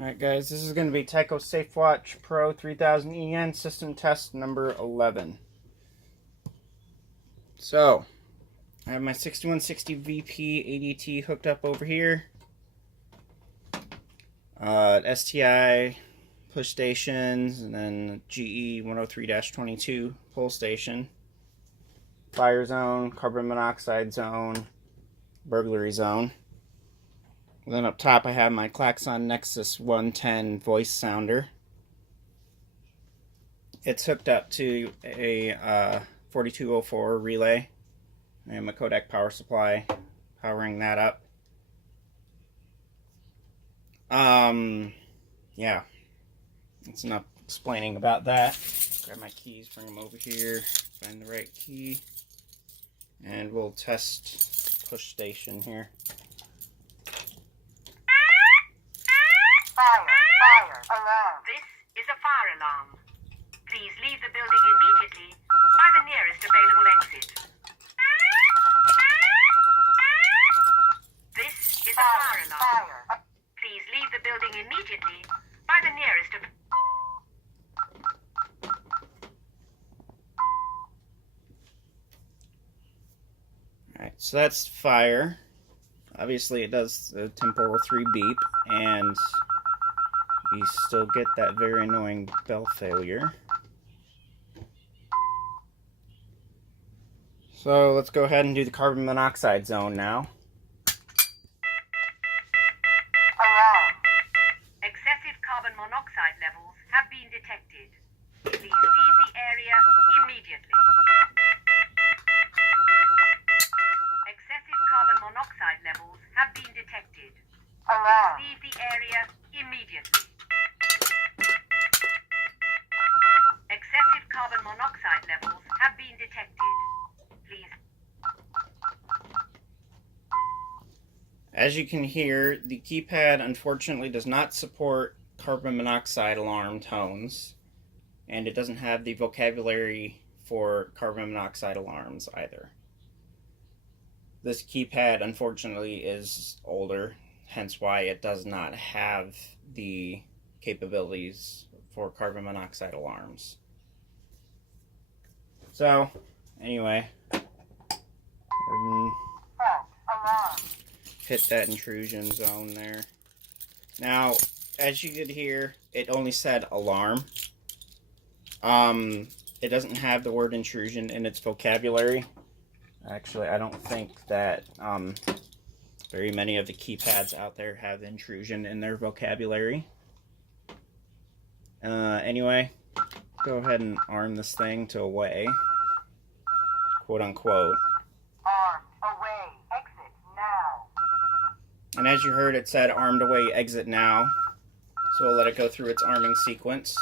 Alright guys, this is going to be Tyco Safewatch Pro 3000EN system test number 11. So, I have my 6160 VP ADT hooked up over here. STI push stations, and then GE 103-22 pull station. Fire zone, carbon monoxide zone, burglary zone. And then up top I have my Klaxon Nexus 110 voice sounder. It's hooked up to a 4204 relay and my codec power supply powering that up. Yeah, that's enough explaining about that. Grab my keys, bring them over here, find the right key, and we'll test push station here. Fire alarm. This is a fire alarm. Please leave the building immediately by the nearest available exit. This is a fire alarm. Please leave the building immediately by the nearest of... Alright, so that's fire. Obviously it does the temporal 3 beep, and you still get that very annoying bell failure. So let's go ahead and do the carbon monoxide zone now. Alarm. Excessive carbon monoxide levels have been detected. Please leave the area immediately. Excessive carbon monoxide levels have been detected. Alarm. Please leave the area immediately. Excessive carbon monoxide levels have been detected. Please. As you can hear, the keypad unfortunately does not support carbon monoxide alarm tones, and it doesn't have the vocabulary for carbon monoxide alarms either. This keypad unfortunately is older, hence why it does not have the capabilities for carbon monoxide alarms. So, anyway, hit that intrusion zone there. Now, as you could hear, it only said alarm. It doesn't have the word intrusion in its vocabulary. Actually, I don't think that very many of the keypads out there have intrusion in their vocabulary. Anyway, go ahead and arm this thing to away, quote unquote. Armed away, exit now. And as you heard, it said armed away, exit now. So we'll let it go through its arming sequence.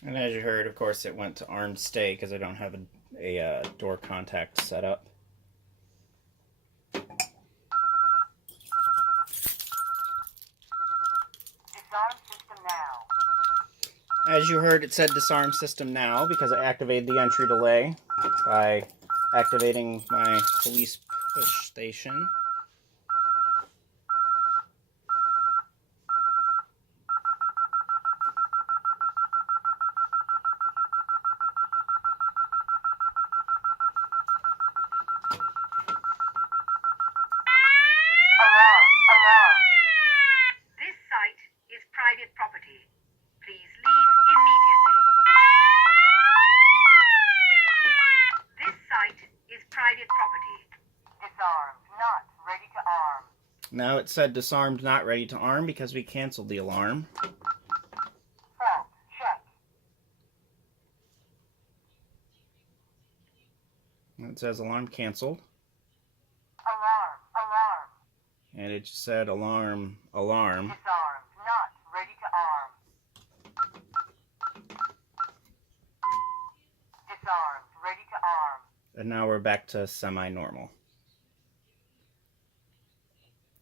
And as you heard, of course, it went to armed stay because I don't have a door contact set up. Disarm system now. As you heard, it said disarm system now because I activated the entry delay by activating my police push station. Alarm. This site is private property. Please leave immediately. This site is private property. Disarmed, not ready to arm. Now it said disarmed, not ready to arm because we canceled the alarm. Fault check. It says alarm canceled. And it just said alarm, alarm. Disarmed, not ready to arm. Disarmed, ready to arm. And now we're back to semi-normal.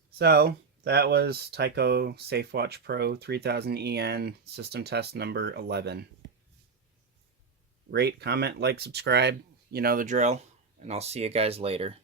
So that was Tyco Safewatch Pro 3000EN system test number 11. Rate, comment, like, subscribe. You know the drill. And I'll see you guys later.